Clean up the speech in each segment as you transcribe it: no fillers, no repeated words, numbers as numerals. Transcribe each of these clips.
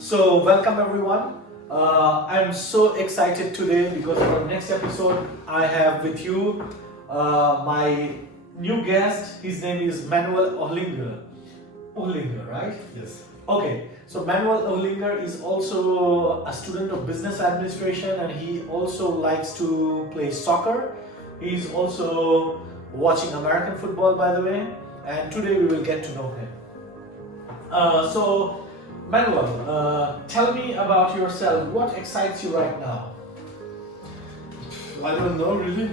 So, welcome everyone. I'm so excited today because for the next episode, I have with you my new guest. His name is Manuel Ohlinger. Ohlinger, right? Yes. Okay, so Manuel Ohlinger is also a student of business administration and he also likes to play soccer. He's also watching American football, by the way, and today we will get to know him. So, Manuel, tell me about yourself. What excites you right now? I don't know really.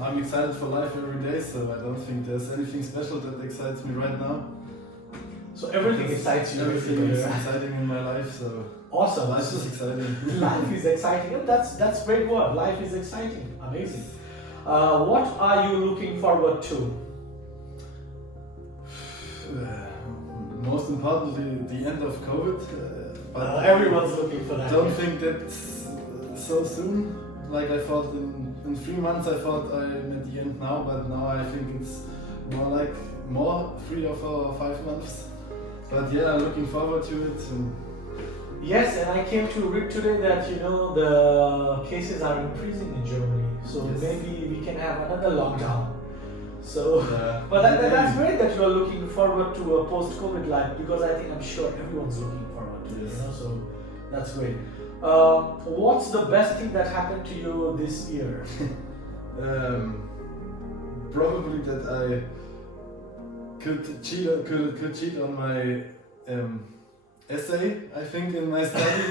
I'm excited for life every day, so I don't think there's anything special that excites me right now. So everything excites you. Everything is exciting in my life, so Awesome. life is exciting. Life is exciting. Yeah, that's great word. Life is exciting. Amazing. What are you looking forward to? Most importantly, the end of COVID. But Everyone's looking for that. I don't think that's so soon. Like I thought in 3 months, I thought I'm at the end now, but now I think it's more 3 or 4 or 5 months. But yeah, I'm looking forward to it. Yes, and I came to read today that the cases are increasing in Germany. So Yes. maybe we can have another lockdown. So, Yeah. but that's great that you are looking forward to a post-COVID life because I'm sure everyone's looking forward to it. Yes. So that's great. What's the best thing that happened to you this year? Probably that I could cheat on my essay. I think in my study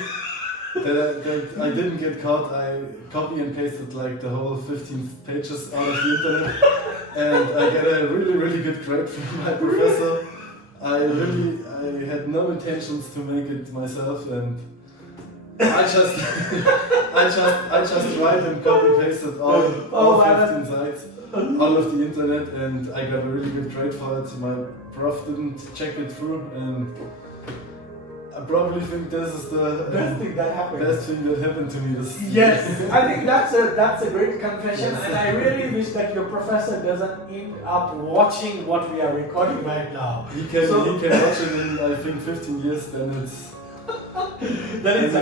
that I didn't get caught. I copy and pasted like the whole 15 pages out of the internet, and I get a really good grade from my professor. I had no intentions to make it myself, and I just write and copy pasted all 15 sites out of the internet, and I got a really good grade for it. My prof didn't check it through, and I probably think this is the Best thing that happened. best thing that happened to me this year. Yes, I think that's a great confession, Yes. and I really wish that your professor doesn't end up watching what we are recording right now. He can watch it in I think 15 years, then it's Then it's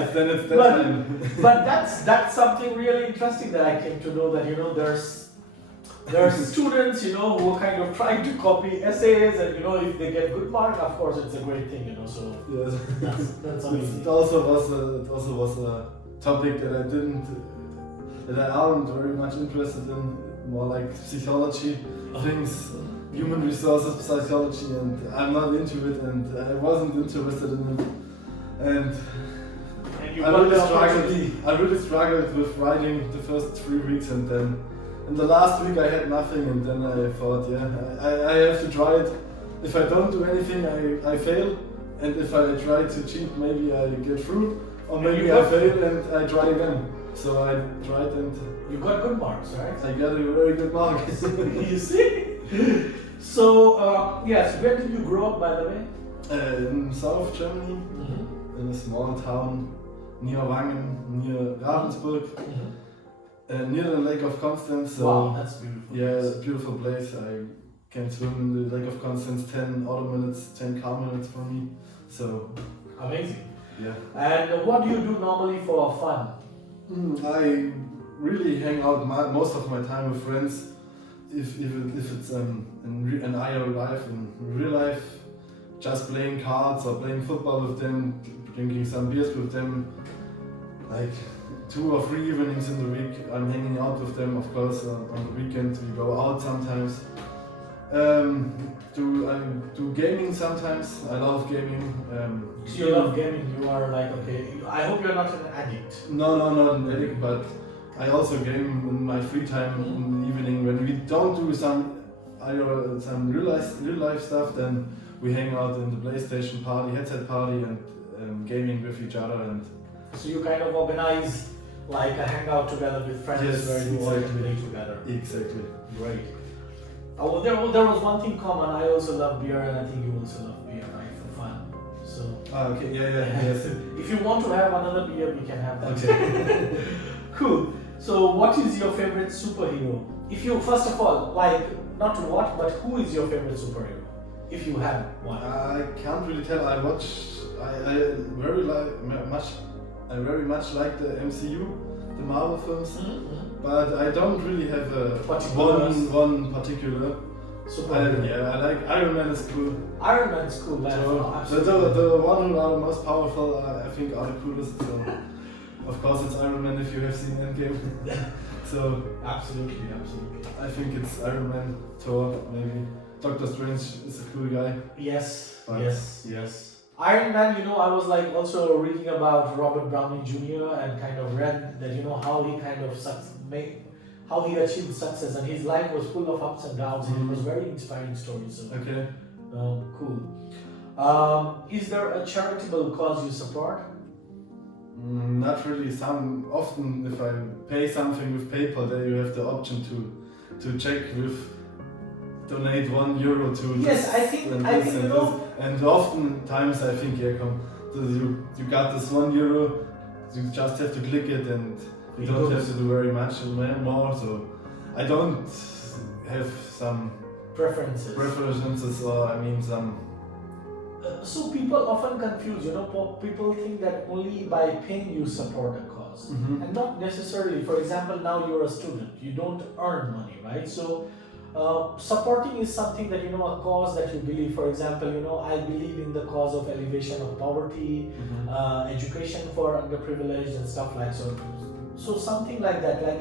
deadline. But that's something really interesting that I came to know that there's students who are kind of trying to copy essays and if they get good mark, of course it's a great thing so Yes. that's amazing. It also was a topic that I aren't very much interested in, more like psychology things, human resources psychology, and I'm not into it, and I wasn't interested in it, and you I got really the opportunity. struggled with writing the first 3 weeks, and then in the last week I had nothing, and then I thought, I have to try it. If I don't do anything, I fail, and if I try to cheat, maybe I get through, or maybe I fail and I try again. So I tried, and You got good marks, right? I got a very good mark. You see? So yes, where did you grow up, by the way? In South Germany, in a small town near Wangen, near Ravensburg. Near the Lake of Constance. So Wow, that's beautiful. yeah, it's a beautiful place. I can swim in the Lake of Constance 10 auto minutes, 10 car minutes for me. So Amazing. yeah. And what do you do normally for fun? I really hang out most of my time with friends. If it's in IRL life, in real life, just playing cards or playing football with them, drinking some beers with them, like 2 or 3 evenings in the week. I'm hanging out with them, of course. On the weekend we go out sometimes. I do gaming sometimes. I love gaming. So you love gaming, you are like, okay, I hope you're not an addict. No, not an addict, but I also game in my free time in the evening when we don't do some real life stuff. Then we hang out in the PlayStation party, headset party, and gaming with each other. And So you kind of organize like a hangout together with friends Yes, where you all exactly. play together. exactly. Great. Oh, there was one thing common. I also love beer, and I think you also love beer, right, for fun. So Okay, yes. if you want to have another beer, we can have that. Okay. Cool. So what is your favorite superhero? If you first of all like not what, but who is your favorite superhero? if you have one? I can't really tell. I very much. I very much like the MCU, the Marvel films, but I don't really have a one particular. I like Iron Man is cool. Iron Man's cool, man. So the one who are the most powerful, I think, are the coolest. So of course it's Iron Man if you have seen Endgame. So absolutely. I think it's Iron Man, Thor, maybe. Doctor Strange is a cool guy. Yes. But Yes. Iron Man, I was like also reading about Robert Downey Jr. and kind of read that how he kind of how he achieved success, and his life was full of ups and downs. And it was very inspiring story. So okay, cool. Is there a charitable cause you support? Not really. Often if I pay something with PayPal, then you have the option to check with donate €1 to yes, I think and oftentimes I think you got this €1, you just have to click it and you don't have to do very much more. So I don't have some preferences or some. So people often confuse, people think that only by paying you support a cause, and not necessarily. For example, now you're a student, you don't earn money, right? So supporting is something that a cause that you believe. For example, I believe in the cause of elevation of poverty, education for underprivileged and stuff like so. So something like that. Like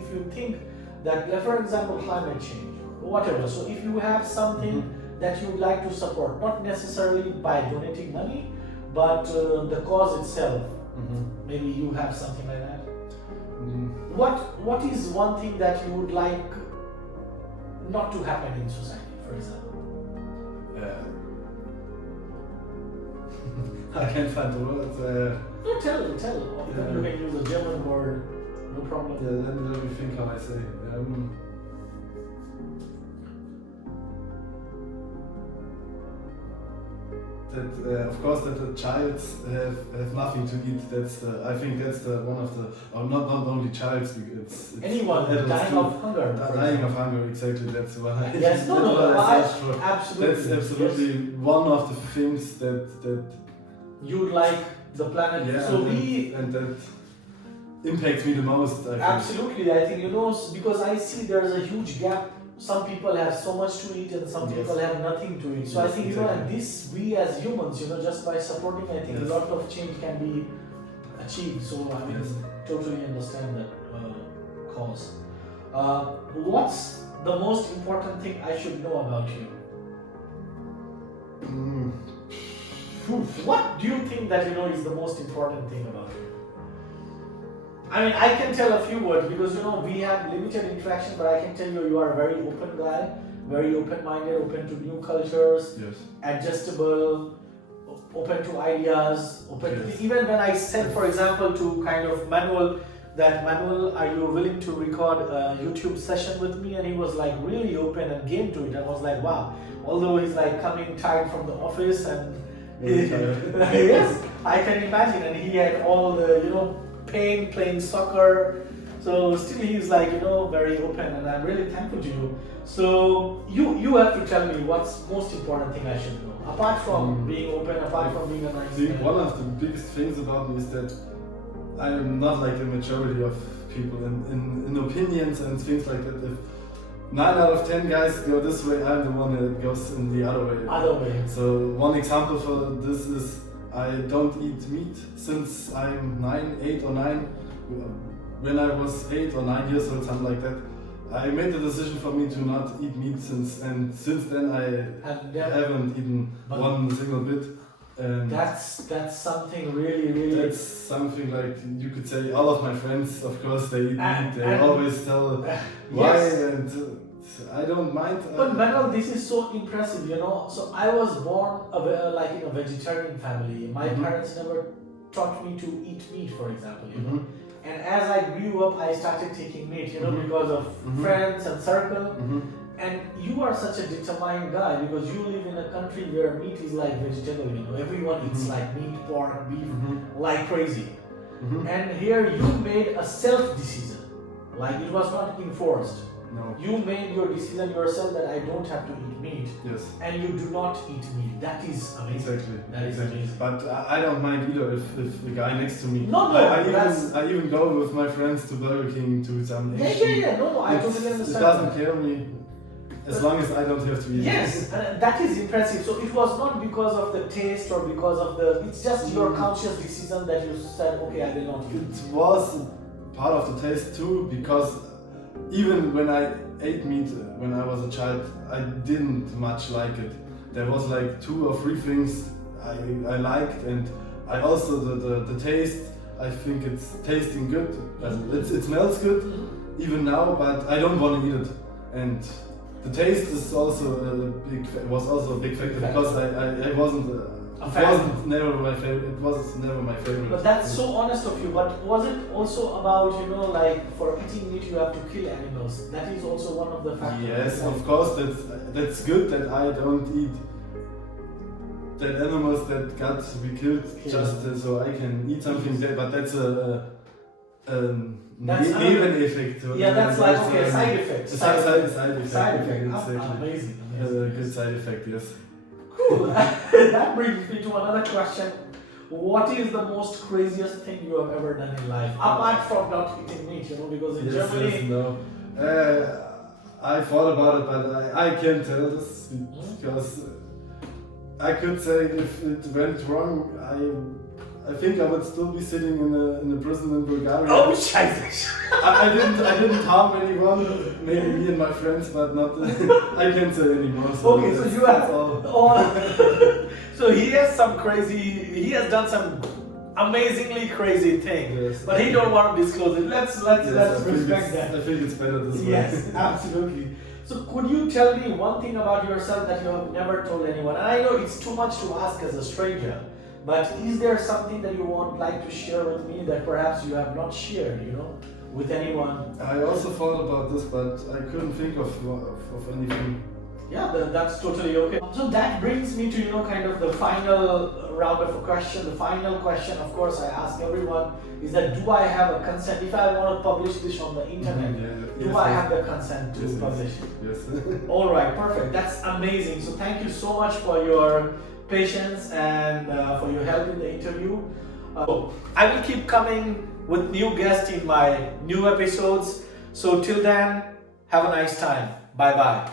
if you think that, like for example, climate change, whatever. So if you have something that you would like to support, not necessarily by donating money, but the cause itself. Maybe you have something like that. What is one thing that you would like not to happen in society, for example? I can't find the words. No, tell. You can use a German word, no problem. Yeah, let me think how I say. That of course that the child have nothing to eat. I think that's one of the, or not only child. It's anyone dying of hunger. Dying of hunger, exactly. That's why. Yes, absolutely. That's absolutely one of the things that you'd like the planet. Yeah, so and that impacts me the most. I think. Absolutely, I think because I see there's a huge gap. Some people have so much to eat and some people have nothing to eat. So I think and this we as humans, just by supporting, I think a lot of change can be achieved. So I totally understand that cause. What's the most important thing I should know about you? What do you think that is the most important thing about you? I mean, I can tell a few words because we have limited interaction, but I can tell you are a very open guy, very open-minded, open to new cultures, adjustable, open to ideas, even when I said, for example, to kind of Manuel, are you willing to record a YouTube session with me? And he was like really open and game to it. I was like, wow. Although he's like coming tired from the office and yes, I can imagine. And he had all the pain playing soccer, so still he's like very open, and I'm really thankful to you. So you have to tell me what's most important thing I should know apart from being open, apart from being a nice guy. One of the biggest things about me is that I am not like the majority of people in opinions and things like that. If 9 out of 10 guys go this way, I'm the one that goes in the other way. So one example for this is I don't eat meat since I'm 8 or 9. When I was 8 or 9 years old, something like that, I made the decision for me to not eat meat since then I haven't eaten one single bit. That's something really. That's something like you could say. All of my friends, of course, they eat meat. They always tell why and. I don't mind. But Manuel, this is so impressive, So I was born like in a vegetarian family. My parents never taught me to eat meat, for example, And as I grew up, I started taking meat, because of friends and circle. And you are such a determined guy because you live in a country where meat is like vegetable, Everyone eats like meat, pork, beef, like crazy. And here you made a self-decision, like it was not enforced. No. You made your decision yourself that I don't have to eat meat, Yes. and you do not eat meat. That is amazing. Exactly. That is exactly. amazing. But I don't mind either if the guy next to me. No, I even go with my friends to Burger King to some Asian. No, I totally It understand. doesn't care me as long as I don't have to eat. Yes, and that is impressive. So it was not because of the taste or because of the. It's just your conscious decision that you said, okay, I will not eat. It was part of the taste too, because even when I ate meat when I was a child, I didn't much like it. There was like 2 or 3 things I liked, and I also the taste. I think it's tasting good. It smells good even now, but I don't want to eat it. And the taste is also was also a big factor because I wasn't. It was never my favorite. But that's so honest of you. But was it also about, like for eating meat you have to kill animals? That is also one of the factors. Yes, of course. That's good that I don't eat that animals that got to be killed just so I can eat something. But that's a nebeneffect. Yeah, that's like side effect. Side effect. Side effect. Exactly. Amazing. Good side effect. Yes. Cool. That brings me to another question. What is the most craziest thing you have ever done in life? Apart from not eating meat, because in Germany... Yes, no. I thought about it, but I can't tell this because I could say if it went wrong, I think I would still be sitting in a prison in Bulgaria. Oh, scheiße. I didn't harm anyone, maybe me and my friends, but not. I can't say anymore. So okay, so you have all. So he has done some amazingly crazy thing, yes. But he don't want to disclose it. Let's respect that. I think it's better this way. Yes, absolutely. So could you tell me one thing about yourself that you have never told anyone? And I know it's too much to ask as a stranger. But is there something that you would like to share with me that perhaps you have not shared, with anyone? I also thought about this, but I couldn't think of anything. Yeah, that's totally okay. So that brings me to, kind of the final round of a question. The final question, of course, I ask everyone is that do I have a consent? If I want to publish this on the internet, do I have the consent to publish it? Yes. All right, perfect. That's amazing. So thank you so much for your patience and for your help in the interview. I will keep coming with new guests in my new episodes. So till then, have a nice time. Bye bye.